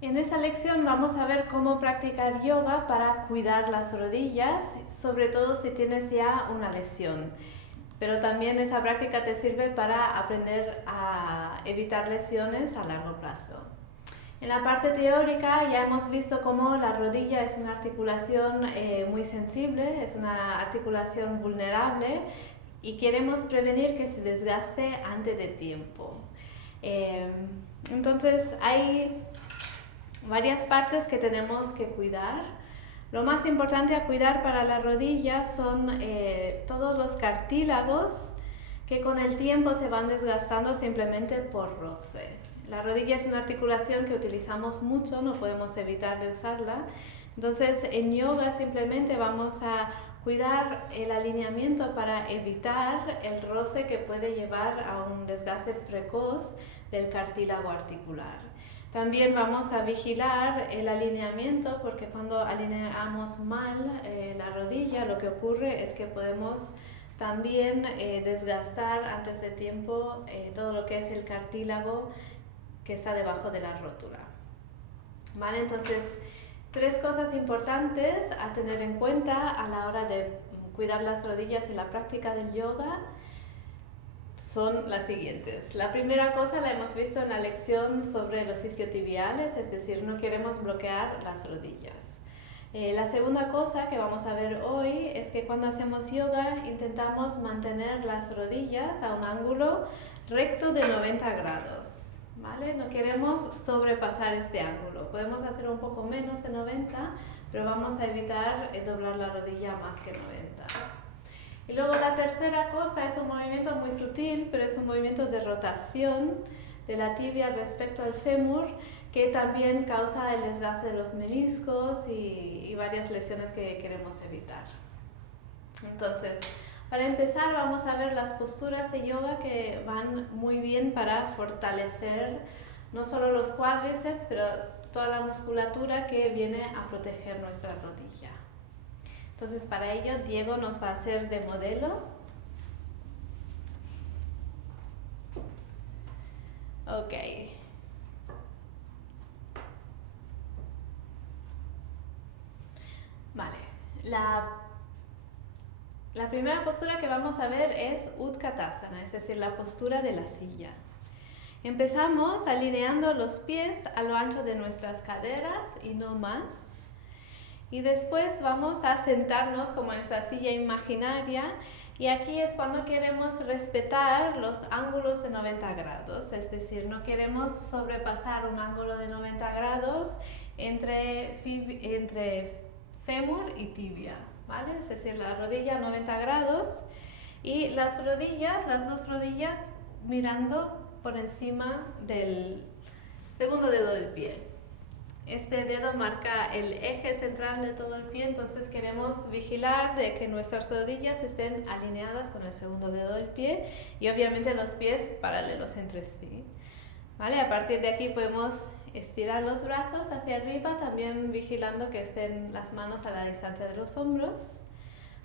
En esta lección vamos a ver cómo practicar yoga para cuidar las rodillas, sobre todo si tienes ya una lesión. Pero también esa práctica te sirve para aprender a evitar lesiones a largo plazo. En la parte teórica ya hemos visto cómo la rodilla es una articulación muy sensible, es una articulación vulnerable y queremos prevenir que se desgaste antes de tiempo. Entonces hay varias partes que tenemos que cuidar. Lo más importante a cuidar para la rodilla son todos los cartílagos que con el tiempo se van desgastando simplemente por roce. La rodilla es una articulación que utilizamos mucho, no podemos evitar de usarla. Entonces en yoga simplemente vamos a cuidar el alineamiento para evitar el roce que puede llevar a un desgaste precoz del cartílago articular. También vamos a vigilar el alineamiento porque cuando alineamos mal la rodilla lo que ocurre es que podemos también desgastar antes de tiempo todo lo que es el cartílago que está debajo de la rótula. ¿Vale? Entonces, 3 cosas importantes a tener en cuenta a la hora de cuidar las rodillas en la práctica del yoga son las siguientes. La primera cosa la hemos visto en la lección sobre los isquiotibiales, es decir, no queremos bloquear las rodillas. La segunda cosa que vamos a ver hoy es que cuando hacemos yoga intentamos mantener las rodillas a un ángulo recto de 90 grados. ¿Vale? No queremos sobrepasar este ángulo. Podemos hacer un poco menos de 90, pero vamos a evitar doblar la rodilla más que 90. Y luego la tercera cosa es un movimiento muy sutil, pero es un movimiento de rotación de la tibia respecto al fémur que también causa el desgaste de los meniscos y varias lesiones que queremos evitar. Entonces, para empezar vamos a ver las posturas de yoga que van muy bien para fortalecer no solo los cuádriceps, pero toda la musculatura que viene a proteger nuestra rodilla. Entonces para ello Diego nos va a hacer de modelo. Ok. Vale. La primera postura que vamos a ver es Utkatasana, es decir, la postura de la silla. Empezamos alineando los pies a lo ancho de nuestras caderas y no más. Y después vamos a sentarnos como en esa silla imaginaria y aquí es cuando queremos respetar los ángulos de 90 grados, es decir, no queremos sobrepasar un ángulo de 90 grados entre fémur y tibia, ¿vale? Es decir, la rodilla a 90 grados y las dos rodillas mirando por encima del segundo dedo del pie. Este dedo marca el eje central de todo el pie, entonces queremos vigilar de que nuestras rodillas estén alineadas con el segundo dedo del pie y obviamente los pies paralelos entre sí. ¿Vale? A partir de aquí podemos estirar los brazos hacia arriba, también vigilando que estén las manos a la distancia de los hombros.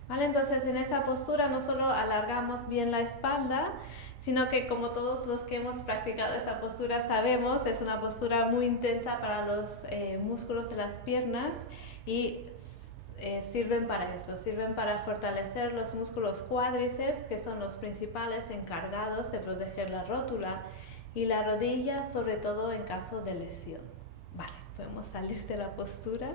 ¿Vale? Entonces en esta postura no solo alargamos bien la espalda, sino que como todos los que hemos practicado esta postura sabemos, es una postura muy intensa para los músculos de las piernas y sirven para eso, sirven para fortalecer los músculos cuádriceps, que son los principales encargados de proteger la rótula y la rodilla, sobre todo en caso de lesión. Vale, podemos salir de la postura.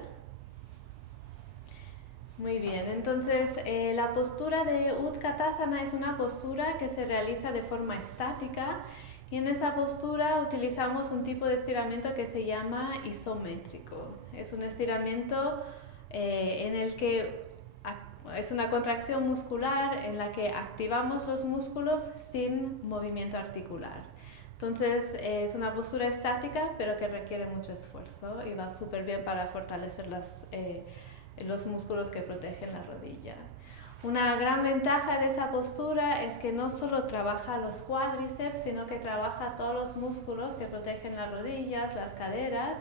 Muy bien, entonces la postura de Utkatasana es una postura que se realiza de forma estática y en esa postura utilizamos un tipo de estiramiento que se llama isométrico. Es un estiramiento en el que es una contracción muscular en la que activamos los músculos sin movimiento articular. Entonces es una postura estática pero que requiere mucho esfuerzo y va súper bien para fortalecer los músculos que protegen la rodilla. Una gran ventaja de esa postura es que no solo trabaja los cuádriceps, sino que trabaja todos los músculos que protegen las rodillas, las caderas,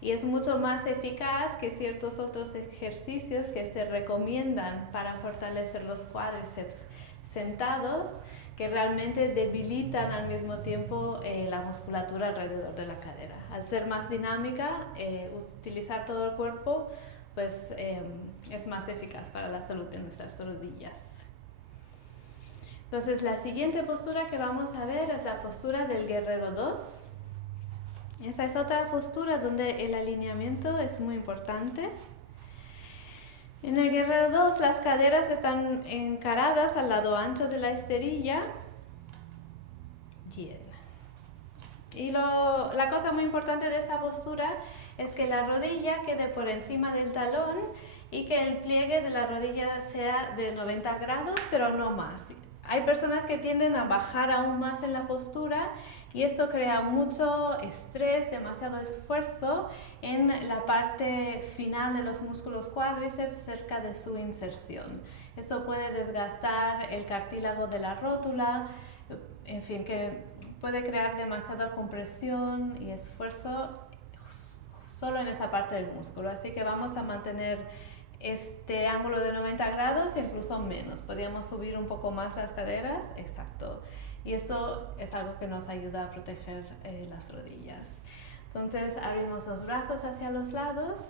y es mucho más eficaz que ciertos otros ejercicios que se recomiendan para fortalecer los cuádriceps sentados, que realmente debilitan al mismo tiempo la musculatura alrededor de la cadera. Al ser más dinámica, utilizar todo el cuerpo pues, es más eficaz para la salud de nuestras rodillas. Entonces la siguiente postura que vamos a ver es la postura del guerrero 2. Esa es otra postura donde el alineamiento es muy importante. En el guerrero 2 las caderas están encaradas al lado ancho de la esterilla. Bien. Y la cosa muy importante de esa postura es que la rodilla quede por encima del talón y que el pliegue de la rodilla sea de 90 grados, pero no más. Hay personas que tienden a bajar aún más en la postura y esto crea mucho estrés, demasiado esfuerzo en la parte final de los músculos cuádriceps cerca de su inserción. Esto puede desgastar el cartílago de la rótula, en fin, que puede crear demasiada compresión y esfuerzo solo en esa parte del músculo. Así que vamos a mantener este ángulo de 90 grados, incluso menos. Podríamos subir un poco más las caderas, exacto. Y esto es algo que nos ayuda a proteger las rodillas. Entonces abrimos los brazos hacia los lados.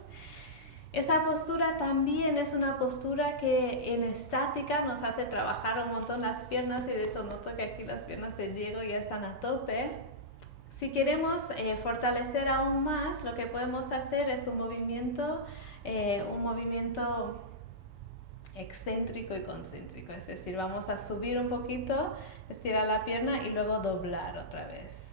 Esta postura también es una postura que en estática nos hace trabajar un montón las piernas y de hecho noto que aquí las piernas de Diego ya están a tope. Si queremos fortalecer aún más, lo que podemos hacer es un movimiento excéntrico y concéntrico, es decir, vamos a subir un poquito, estirar la pierna y luego doblar otra vez.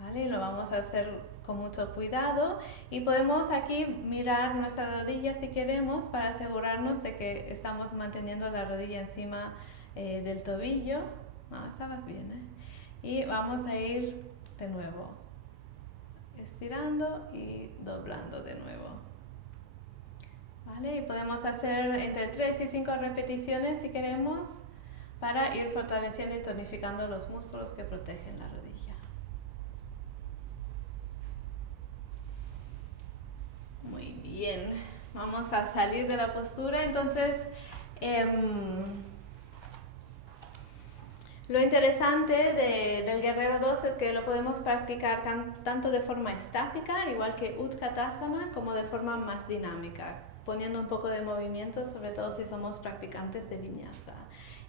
¿Vale? Lo vamos a hacer con mucho cuidado y podemos aquí mirar nuestra rodilla si queremos para asegurarnos de que estamos manteniendo la rodilla encima del tobillo. No, estabas bien, ¿eh? Y vamos a ir de nuevo, estirando y doblando de nuevo. ¿Vale? Y podemos hacer entre 3 y 5 repeticiones si queremos para ir fortaleciendo y tonificando los músculos que protegen la rodilla. Muy bien, vamos a salir de la postura. Entonces, lo interesante del guerrero 2 es que lo podemos practicar tanto de forma estática, igual que Utkatasana, como de forma más dinámica, poniendo un poco de movimiento, sobre todo si somos practicantes de Vinyasa.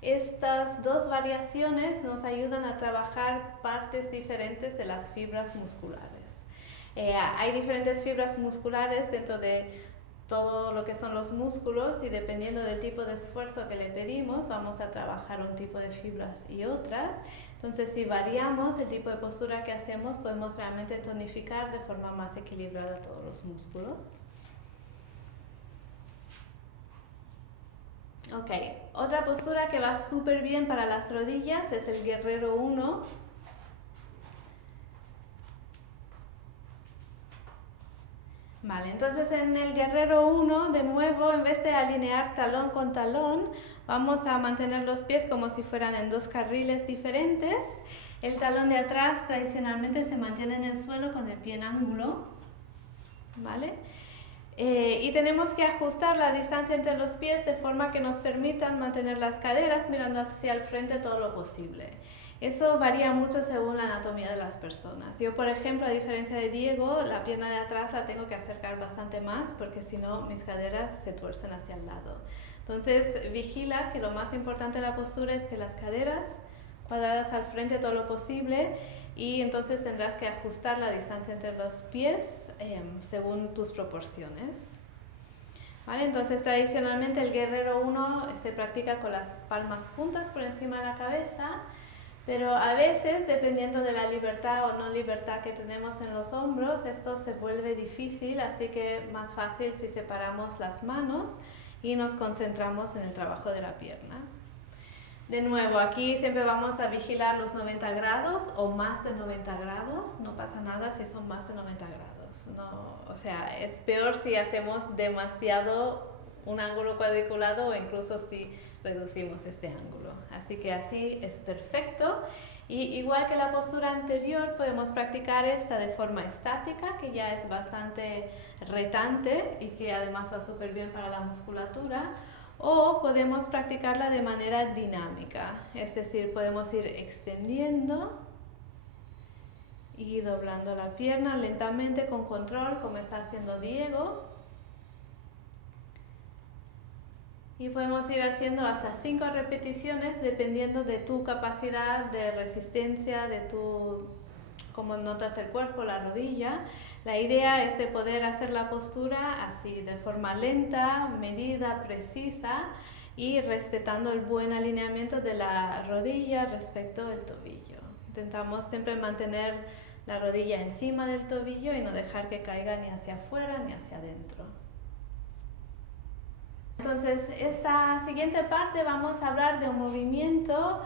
Estas dos variaciones nos ayudan a trabajar partes diferentes de las fibras musculares. Hay diferentes fibras musculares dentro de todo lo que son los músculos y dependiendo del tipo de esfuerzo que le pedimos vamos a trabajar un tipo de fibras y otras. Entonces si variamos el tipo de postura que hacemos podemos realmente tonificar de forma más equilibrada todos los músculos. Ok, otra postura que va súper bien para las rodillas es el guerrero 1. Vale, entonces en el guerrero 1, de nuevo, en vez de alinear talón con talón, vamos a mantener los pies como si fueran en dos carriles diferentes. El talón de atrás tradicionalmente se mantiene en el suelo con el pie en ángulo, ¿vale? Y tenemos que ajustar la distancia entre los pies de forma que nos permitan mantener las caderas mirando hacia el frente todo lo posible. Eso varía mucho según la anatomía de las personas. Yo, por ejemplo, a diferencia de Diego, la pierna de atrás la tengo que acercar bastante más porque si no mis caderas se tuercen hacia el lado. Entonces, vigila que lo más importante de la postura es que las caderas cuadradas al frente todo lo posible y entonces tendrás que ajustar la distancia entre los pies según tus proporciones. ¿Vale? Entonces, tradicionalmente el guerrero 1 se practica con las palmas juntas por encima de la cabeza. Pero a veces, dependiendo de la libertad o no libertad que tenemos en los hombros, esto se vuelve difícil, así que más fácil si separamos las manos y nos concentramos en el trabajo de la pierna. De nuevo, aquí siempre vamos a vigilar los 90 grados o más de 90 grados, no pasa nada si son más de 90 grados. No, o sea, es peor si hacemos demasiado un ángulo cuadriculado o incluso si reducimos este ángulo. Así que así es perfecto. Y igual que la postura anterior, podemos practicar esta de forma estática, que ya es bastante retante y que además va súper bien para la musculatura. o podemos practicarla de manera dinámica, es decir, podemos ir extendiendo y doblando la pierna lentamente con control, como está haciendo Diego. Y podemos ir haciendo hasta 5 repeticiones dependiendo de tu capacidad de resistencia, de cómo notas el cuerpo, la rodilla. La idea es de poder hacer la postura así, de forma lenta, medida, precisa y respetando el buen alineamiento de la rodilla respecto del tobillo. Intentamos siempre mantener la rodilla encima del tobillo y no dejar que caiga ni hacia afuera ni hacia adentro. Entonces, esta siguiente parte vamos a hablar de un movimiento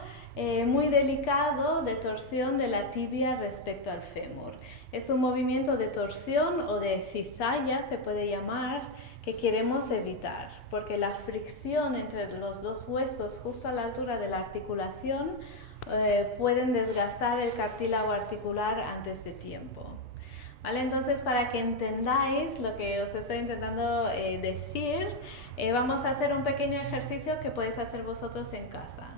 muy delicado de torsión de la tibia respecto al fémur. Es un movimiento de torsión o de cizalla, se puede llamar, que queremos evitar, porque la fricción entre los dos huesos justo a la altura de la articulación pueden desgastar el cartílago articular antes de tiempo. ¿Vale? Entonces, para que entendáis lo que os estoy intentando decir, vamos a hacer un pequeño ejercicio que podéis hacer vosotros en casa.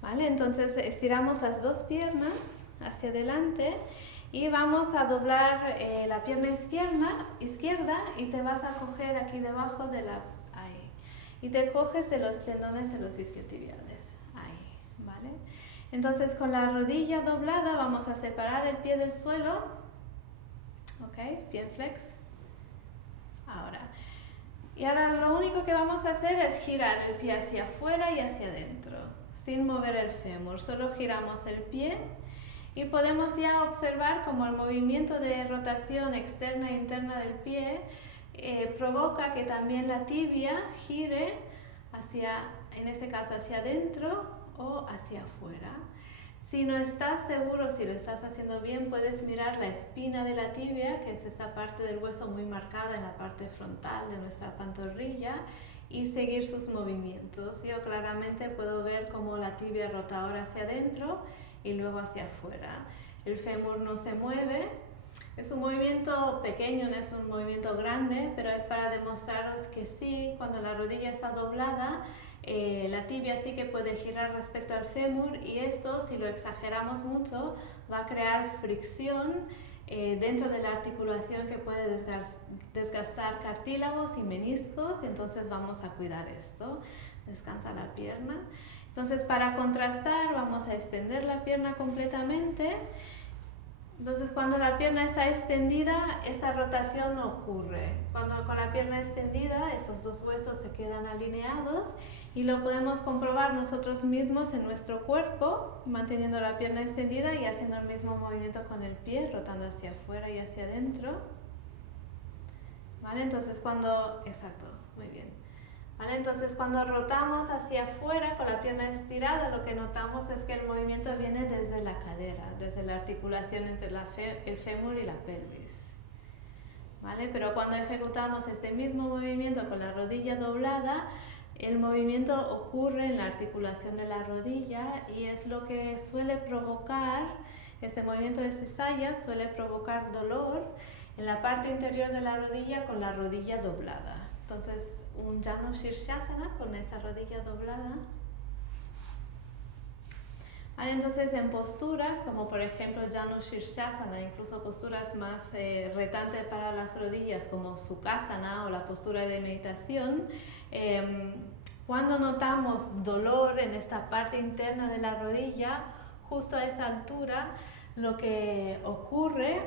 ¿Vale? Entonces, estiramos las dos piernas hacia adelante y vamos a doblar la pierna izquierda y te vas a coger aquí debajo de ahí. Y te coges de los tendones de los isquiotibiales. Ahí, ¿vale? Entonces, con la rodilla doblada vamos a separar el pie del suelo. Ok, bien flex. Ahora. Y ahora lo único que vamos a hacer es girar el pie hacia afuera y hacia adentro, sin mover el fémur. Solo giramos el pie y podemos ya observar cómo el movimiento de rotación externa e interna del pie provoca que también la tibia gire en ese caso hacia adentro o hacia afuera. Si no estás seguro si lo estás haciendo bien, puedes mirar la espina de la tibia, que es esta parte del hueso muy marcada en la parte frontal de nuestra pantorrilla, y seguir sus movimientos. Yo claramente puedo ver cómo la tibia rota ahora hacia adentro y luego hacia afuera. El fémur no se mueve. Es un movimiento pequeño, no es un movimiento grande, pero es para demostraros que sí, cuando la rodilla está doblada, la tibia sí que puede girar respecto al fémur, y esto, si lo exageramos mucho, va a crear fricción dentro de la articulación que puede desgastar cartílagos y meniscos, y entonces vamos a cuidar esto. Descansa la pierna. Entonces, para contrastar, vamos a extender la pierna completamente. Entonces, cuando la pierna está extendida, esta rotación no ocurre. Cuando con la pierna extendida, esos dos huesos se quedan alineados y lo podemos comprobar nosotros mismos en nuestro cuerpo, manteniendo la pierna extendida y haciendo el mismo movimiento con el pie, rotando hacia afuera y hacia adentro. ¿Vale? Entonces, exacto, muy bien. ¿Vale? Entonces, cuando rotamos hacia afuera con la pierna estirada, lo que notamos es que el movimiento viene desde la cadera, desde la articulación entre el fémur y la pelvis. ¿Vale? Pero cuando ejecutamos este mismo movimiento con la rodilla doblada, el movimiento ocurre en la articulación de la rodilla y es lo que suele provocar, este movimiento de cizalla suele provocar dolor en la parte interior de la rodilla con la rodilla doblada. Entonces, un Janu Shirshasana con esa rodilla doblada. Vale, entonces, en posturas, como por ejemplo Janu Shirshasana, incluso posturas más retantes para las rodillas, como Sukhasana o la postura de meditación, cuando notamos dolor en esta parte interna de la rodilla, justo a esta altura, lo que ocurre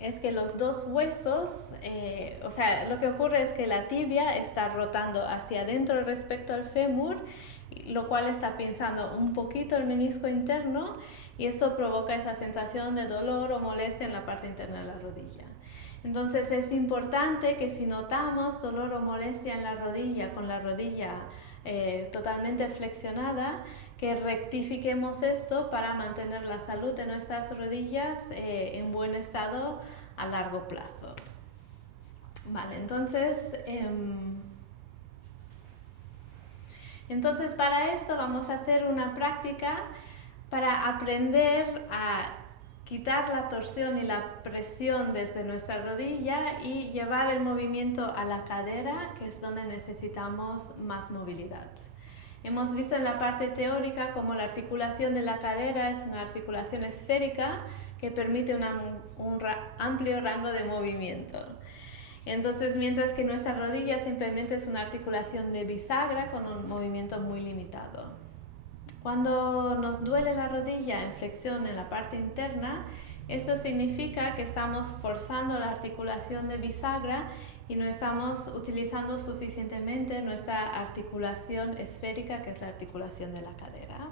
es que los dos huesos, lo que ocurre es que la tibia está rotando hacia adentro respecto al fémur, lo cual está pinzando un poquito el menisco interno, y esto provoca esa sensación de dolor o molestia en la parte interna de la rodilla. Entonces es importante que si notamos dolor o molestia en la rodilla, con la rodilla totalmente flexionada, que rectifiquemos esto para mantener la salud de nuestras rodillas en buen estado a largo plazo. Vale, entonces para esto vamos a hacer una práctica para aprender a quitar la torsión y la presión desde nuestra rodilla y llevar el movimiento a la cadera, que es donde necesitamos más movilidad. Hemos visto en la parte teórica cómo la articulación de la cadera es una articulación esférica que permite un amplio rango de movimiento. Entonces, mientras que nuestra rodilla simplemente es una articulación de bisagra con un movimiento muy limitado. Cuando nos duele la rodilla en flexión en la parte interna, esto significa que estamos forzando la articulación de bisagra y no estamos utilizando suficientemente nuestra articulación esférica, que es la articulación de la cadera.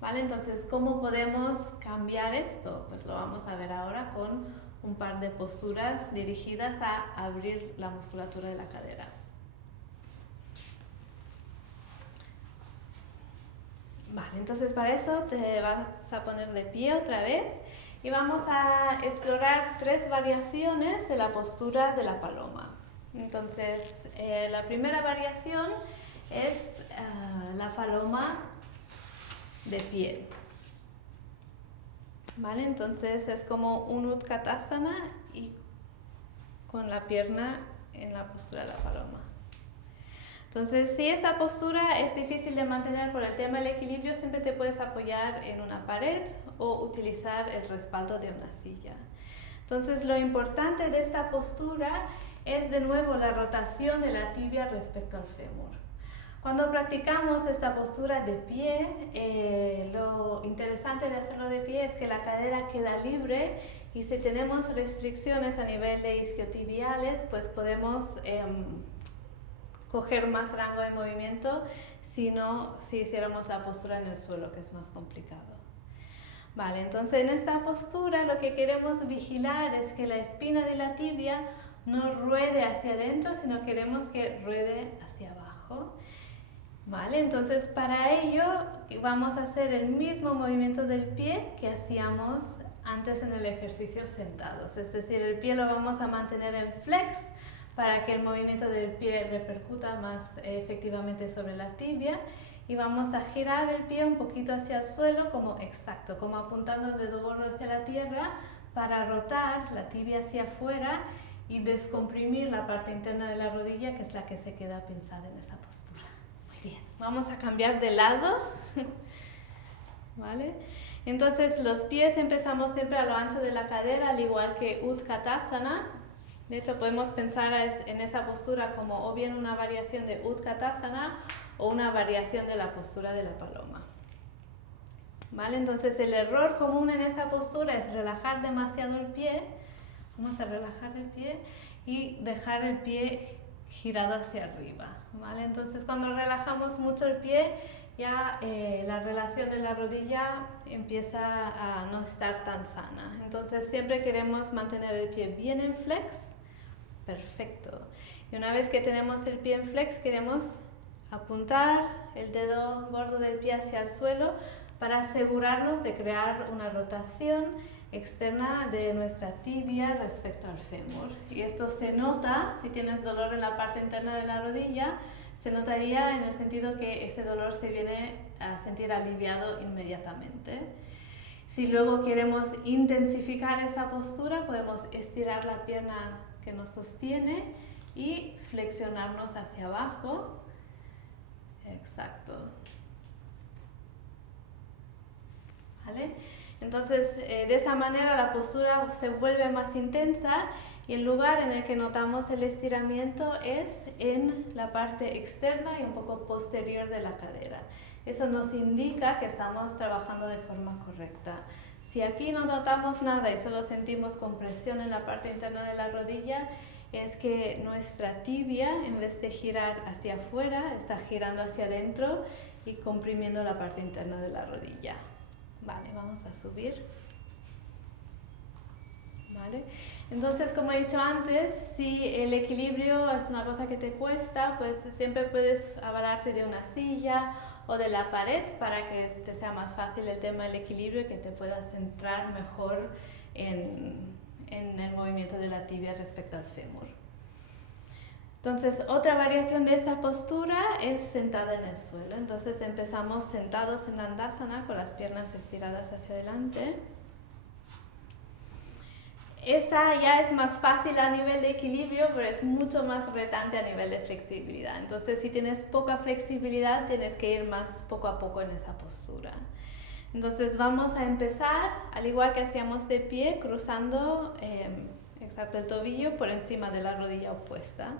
¿Vale? Entonces, ¿cómo podemos cambiar esto? Pues lo vamos a ver ahora con un par de posturas dirigidas a abrir la musculatura de la cadera. Vale, entonces para eso te vas a poner de pie otra vez y vamos a explorar 3 variaciones de la postura de la paloma. Entonces, la primera variación es la paloma de pie. ¿Vale? Entonces es como un Utkatasana y con la pierna en la postura de la paloma. Entonces, si esta postura es difícil de mantener por el tema del equilibrio, siempre te puedes apoyar en una pared o utilizar el respaldo de una silla. Entonces, lo importante de esta postura es de nuevo la rotación de la tibia respecto al fémur. Cuando practicamos esta postura de pie, lo interesante de hacerlo de pie es que la cadera queda libre y si tenemos restricciones a nivel de isquiotibiales, pues podemos coger más rango de movimiento si hiciéramos la postura en el suelo, que es más complicado. Vale, entonces en esta postura lo que queremos vigilar es que la espina de la tibia no ruede hacia adentro, sino queremos que ruede hacia abajo. Vale, entonces para ello vamos a hacer el mismo movimiento del pie que hacíamos antes en el ejercicio sentados. Es decir, el pie lo vamos a mantener en flex para que el movimiento del pie repercuta más efectivamente sobre la tibia y vamos a girar el pie un poquito hacia el suelo como apuntando el dedo gordo hacia la tierra para rotar la tibia hacia afuera y descomprimir la parte interna de la rodilla, que es la que se queda pinzada en esa postura. Muy bien, vamos a cambiar de lado. ¿Vale? Entonces los pies empezamos siempre a lo ancho de la cadera, al igual que Utkatasana. De hecho, podemos pensar en esa postura como o bien una variación de Utkatasana o una variación de la postura de la paloma. ¿Vale? Entonces el error común en esa postura es relajar demasiado el pie. Vamos a relajar el pie y dejar el pie girado hacia arriba. ¿Vale? Entonces cuando relajamos mucho el pie, ya la relación de la rodilla empieza a no estar tan sana. Entonces siempre queremos mantener el pie bien en flex. Perfecto. Y una vez que tenemos el pie en flex, queremos apuntar el dedo gordo del pie hacia el suelo para asegurarnos de crear una rotación externa de nuestra tibia respecto al fémur. Y esto se nota si tienes dolor en la parte interna de la rodilla, se notaría en el sentido que ese dolor se viene a sentir aliviado inmediatamente. Si luego queremos intensificar esa postura, podemos estirar la pierna que nos sostiene y flexionarnos hacia abajo. Exacto. ¿Vale? Entonces, de esa manera la postura se vuelve más intensa y el lugar en el que notamos el estiramiento es en la parte externa y un poco posterior de la cadera. Eso nos indica que estamos trabajando de forma correcta. Si aquí no notamos nada y solo sentimos compresión en la parte interna de la rodilla, es que nuestra tibia, en vez de girar hacia afuera, está girando hacia adentro y comprimiendo la parte interna de la rodilla. Vale, vamos a subir. ¿Vale? Entonces, como he dicho antes, si el equilibrio es una cosa que te cuesta, pues siempre puedes avalarte de una silla o de la pared para que te sea más fácil el tema del equilibrio y que te puedas centrar mejor en el movimiento de la tibia respecto al fémur. Entonces, otra variación de esta postura es sentada en el suelo. Entonces empezamos sentados en Dandasana con las piernas estiradas hacia adelante. Esta ya es más fácil a nivel de equilibrio, pero es mucho más retante a nivel de flexibilidad. Entonces, si tienes poca flexibilidad, tienes que ir más poco a poco en esa postura. Entonces, vamos a empezar, al igual que hacíamos de pie, cruzando exacto, el tobillo por encima de la rodilla opuesta.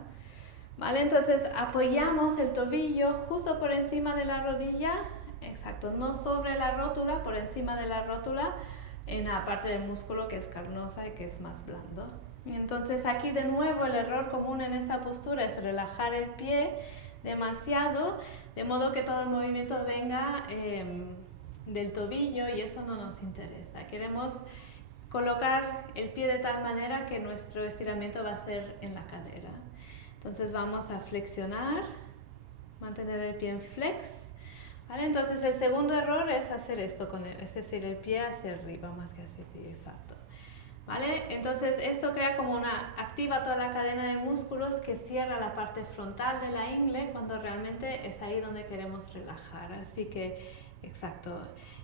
¿Vale? Entonces, apoyamos el tobillo justo por encima de la rodilla, exacto, no sobre la rótula, por encima de la rótula, en la parte del músculo que es carnosa y que es más blando. Entonces aquí de nuevo el error común en esta postura es relajar el pie demasiado, de modo que todo el movimiento venga del tobillo y eso no nos interesa. Queremos colocar el pie de tal manera que nuestro estiramiento va a ser en la cadera. Entonces vamos a flexionar, mantener el pie en flex. ¿Vale? Entonces el segundo error es hacer esto con él, es decir, el pie hacia arriba más que hacia ti, exacto. ¿Vale? Entonces esto crea como activa toda la cadena de músculos que cierra la parte frontal de la ingle cuando realmente es ahí donde queremos relajar. Así que, exacto,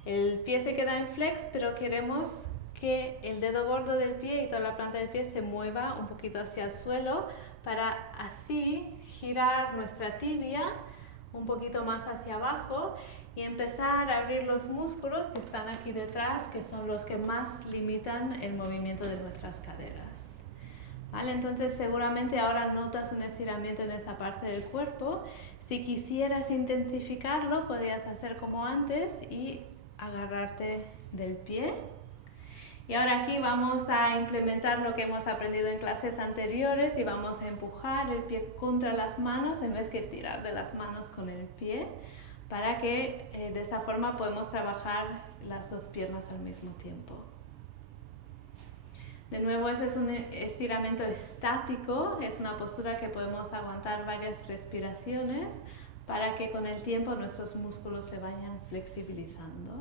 el pie se queda en flex, pero queremos que el dedo gordo del pie y toda la planta del pie se mueva un poquito hacia el suelo para así girar nuestra tibia un poquito más hacia abajo y empezar a abrir los músculos que están aquí detrás, que son los que más limitan el movimiento de nuestras caderas. ¿Vale? Entonces seguramente ahora notas un estiramiento en esa parte del cuerpo. Si quisieras intensificarlo, podrías hacer como antes y agarrarte del pie. Y ahora aquí vamos a implementar lo que hemos aprendido en clases anteriores y vamos a empujar el pie contra las manos en vez de tirar de las manos con el pie para que de esa forma podemos trabajar las dos piernas al mismo tiempo. De nuevo, ese es un estiramiento estático, es una postura que podemos aguantar varias respiraciones para que con el tiempo nuestros músculos se vayan flexibilizando.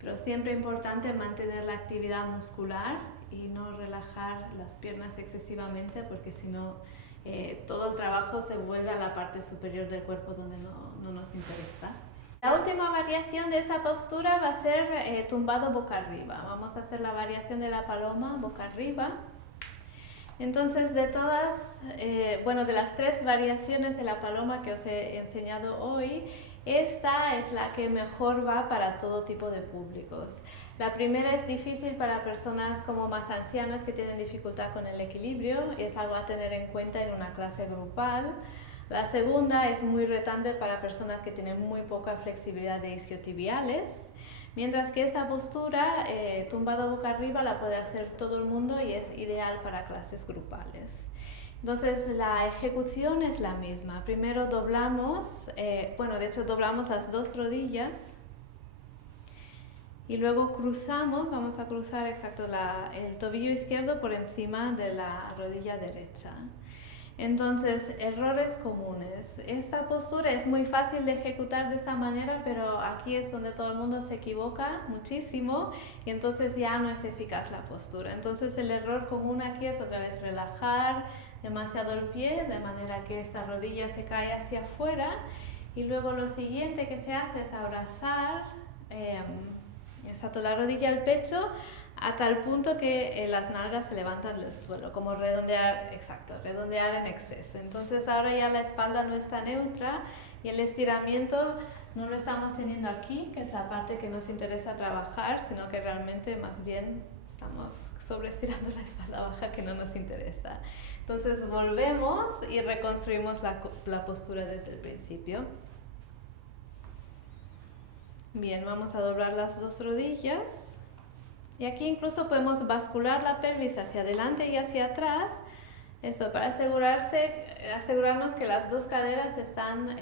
Pero siempre es importante mantener la actividad muscular y no relajar las piernas excesivamente porque si no todo el trabajo se vuelve a la parte superior del cuerpo donde no nos interesa. La última variación de esa postura va a ser tumbado boca arriba. Vamos a hacer la variación de la paloma boca arriba. Entonces de las tres variaciones de la paloma que os he enseñado hoy, esta es la que mejor va para todo tipo de públicos. La primera es difícil para personas como más ancianas que tienen dificultad con el equilibrio, es algo a tener en cuenta en una clase grupal. La segunda es muy retante para personas que tienen muy poca flexibilidad de isquiotibiales, mientras que esta postura, tumbada boca arriba, la puede hacer todo el mundo y es ideal para clases grupales. Entonces la ejecución es la misma. Primero doblamos, doblamos las dos rodillas y luego cruzamos, vamos a cruzar el tobillo izquierdo por encima de la rodilla derecha. Entonces, errores comunes. Esta postura es muy fácil de ejecutar de esta manera, pero aquí es donde todo el mundo se equivoca muchísimo y entonces ya no es eficaz la postura. Entonces, el error común aquí es otra vez relajar demasiado el pie, de manera que esta rodilla se cae hacia afuera y luego lo siguiente que se hace es abrazar la rodilla al pecho a tal punto que las nalgas se levantan del suelo, como redondear en exceso. Entonces ahora ya la espalda no está neutra y el estiramiento no lo estamos teniendo aquí, que es la parte que nos interesa trabajar, sino que realmente más bien estamos sobreestirando la espalda baja que no nos interesa. Entonces volvemos y reconstruimos la postura desde el principio. Bien, vamos a doblar las dos rodillas. Y aquí incluso podemos bascular la pelvis hacia adelante y hacia atrás, esto para asegurarnos que las dos caderas están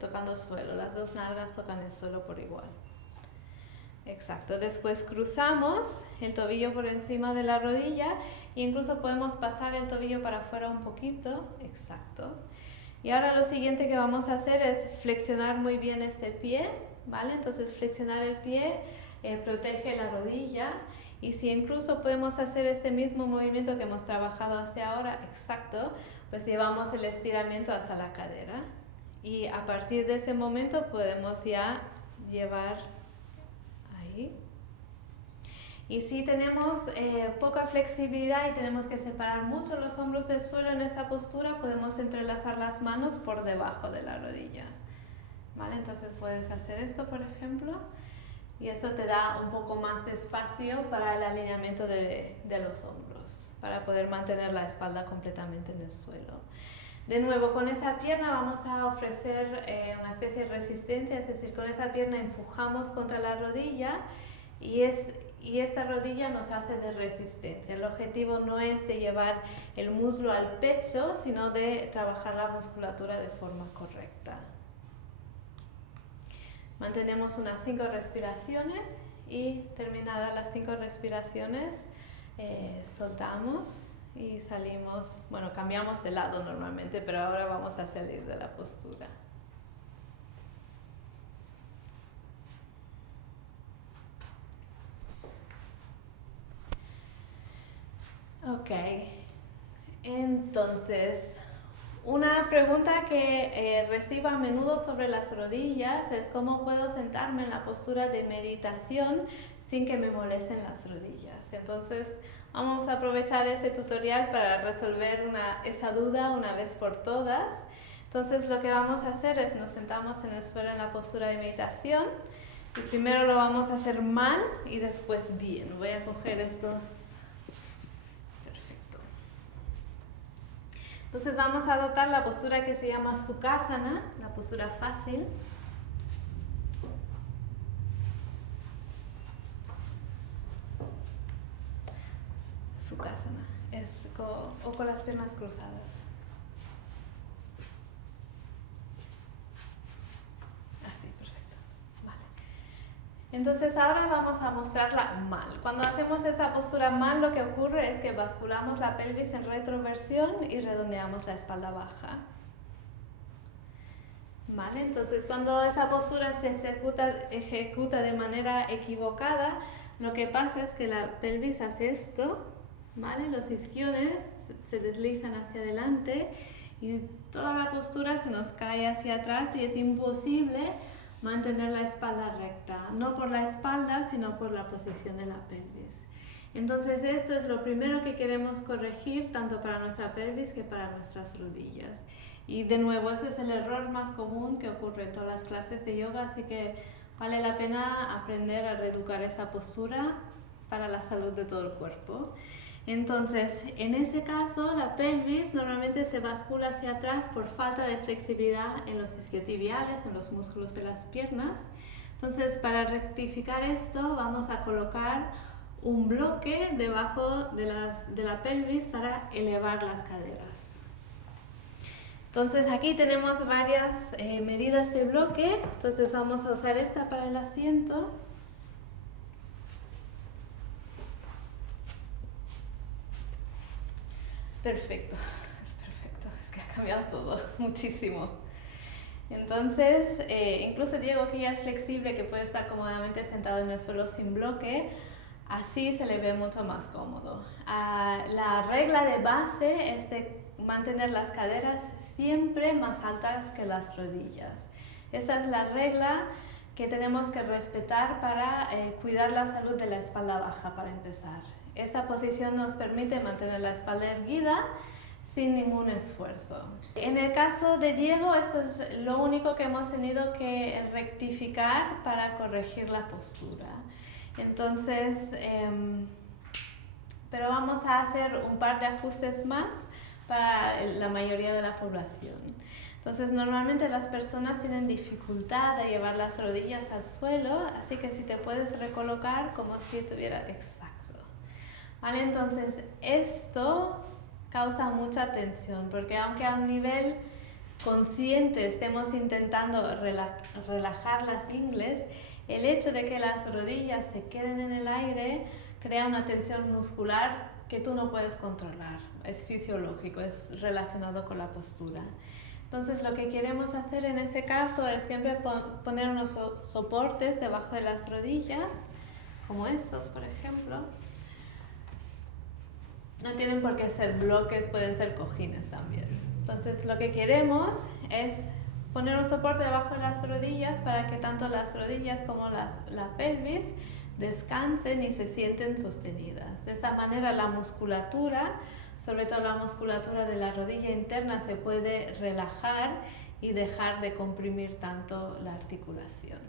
tocando suelo, las dos nalgas tocan el suelo por igual. Exacto, después cruzamos el tobillo por encima de la rodilla e incluso podemos pasar el tobillo para afuera un poquito, exacto. Y ahora lo siguiente que vamos a hacer es flexionar muy bien este pie, ¿vale? Entonces flexionar el pie protege la rodilla y si incluso podemos hacer este mismo movimiento que hemos trabajado hacia ahora, exacto, pues llevamos el estiramiento hasta la cadera y a partir de ese momento podemos ya llevar ahí. Y si tenemos poca flexibilidad y tenemos que separar mucho los hombros del suelo en esa postura, podemos entrelazar las manos por debajo de la rodilla. ¿Vale? Entonces puedes hacer esto, por ejemplo, y eso te da un poco más de espacio para el alineamiento de los hombros, para poder mantener la espalda completamente en el suelo. De nuevo, con esa pierna vamos a ofrecer una especie de resistencia, es decir, con esa pierna empujamos contra la rodilla y esta rodilla nos hace de resistencia. El objetivo no es de llevar el muslo al pecho, sino de trabajar la musculatura de forma correcta. Mantenemos unas 5 respiraciones y terminadas las 5 respiraciones, soltamos y salimos, bueno, cambiamos de lado normalmente, pero ahora vamos a salir de la postura. Ok, entonces, una pregunta que recibo a menudo sobre las rodillas es cómo puedo sentarme en la postura de meditación sin que me molesten las rodillas. Entonces, vamos a aprovechar ese tutorial para resolver esa duda una vez por todas. Entonces, lo que vamos a hacer es nos sentamos en el suelo en la postura de meditación y primero lo vamos a hacer mal y después bien. Voy a coger estos. Entonces vamos a adoptar la postura que se llama Sukhasana, la postura fácil. Sukhasana, o con las piernas cruzadas. Así, perfecto. Vale. Entonces ahora vamos a mostrarla mal. Cuando hacemos esa postura mal, lo que ocurre es que basculamos la pelvis en retroversión y redondeamos la espalda baja. ¿Vale? Entonces cuando esa postura se ejecuta de manera equivocada, lo que pasa es que la pelvis hace esto, ¿vale? Los isquiones se deslizan hacia adelante y toda la postura se nos cae hacia atrás y es imposible mantener la espalda recta, no por la espalda, sino por la posición de la pelvis. Entonces esto es lo primero que queremos corregir, tanto para nuestra pelvis que para nuestras rodillas. Y de nuevo, ese es el error más común que ocurre en todas las clases de yoga, así que vale la pena aprender a reeducar esa postura para la salud de todo el cuerpo. Entonces, en ese caso, la pelvis normalmente se bascula hacia atrás por falta de flexibilidad en los isquiotibiales, en los músculos de las piernas. Entonces, para rectificar esto, vamos a colocar un bloque debajo de la pelvis para elevar las caderas. Entonces, aquí tenemos varias medidas de bloque. Entonces, vamos a usar esta para el asiento. Perfecto, es perfecto, es que ha cambiado todo, muchísimo. Entonces, incluso Diego, que ya es flexible, que puede estar cómodamente sentado en el suelo sin bloque, así se le ve mucho más cómodo. La regla de base es de mantener las caderas siempre más altas que las rodillas. Esa es la regla que tenemos que respetar para cuidar la salud de la espalda baja, para empezar. Esta posición nos permite mantener la espalda erguida sin ningún esfuerzo. En el caso de Diego, esto es lo único que hemos tenido que rectificar para corregir la postura. Entonces, pero vamos a hacer un par de ajustes más para la mayoría de la población. Entonces, normalmente las personas tienen dificultad de llevar las rodillas al suelo, así que si te puedes recolocar como si estuviera exacto. ¿Vale? Entonces, esto causa mucha tensión, porque aunque a un nivel consciente estemos intentando relajar las ingles, el hecho de que las rodillas se queden en el aire crea una tensión muscular que tú no puedes controlar. Es fisiológico, es relacionado con la postura. Entonces, lo que queremos hacer en ese caso es siempre poner unos soportes debajo de las rodillas, como estos, por ejemplo. No tienen por qué ser bloques, pueden ser cojines también. Entonces, lo que queremos es poner un soporte debajo de las rodillas para que tanto las rodillas como la pelvis descansen y se sienten sostenidas. De esa manera la musculatura, sobre todo la musculatura de la rodilla interna, se puede relajar y dejar de comprimir tanto la articulación.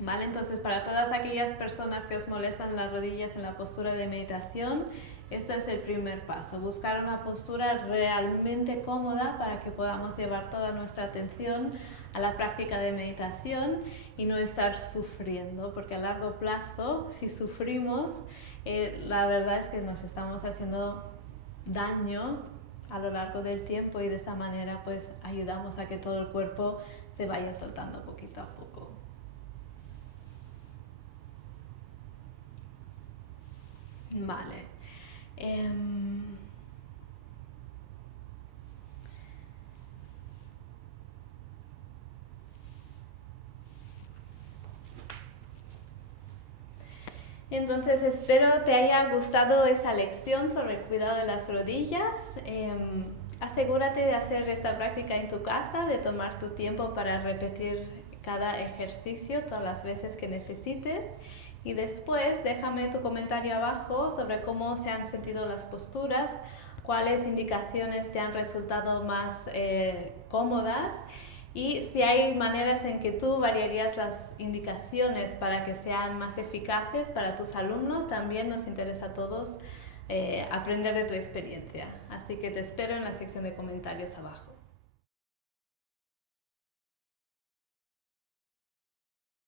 ¿Vale? Entonces, para todas aquellas personas que os molestan las rodillas en la postura de meditación, esto es el primer paso, buscar una postura realmente cómoda para que podamos llevar toda nuestra atención a la práctica de meditación y no estar sufriendo, porque a largo plazo, si sufrimos, la verdad es que nos estamos haciendo daño a lo largo del tiempo y de esa manera pues ayudamos a que todo el cuerpo se vaya soltando poquito a poco. Vale. Entonces espero te haya gustado esa lección sobre el cuidado de las rodillas. Asegúrate de hacer esta práctica en tu casa, de tomar tu tiempo para repetir cada ejercicio todas las veces que necesites. Y después déjame tu comentario abajo sobre cómo se han sentido las posturas, cuáles indicaciones te han resultado más cómodas y si hay maneras en que tú variarías las indicaciones para que sean más eficaces para tus alumnos. También nos interesa a todos aprender de tu experiencia. Así que te espero en la sección de comentarios abajo.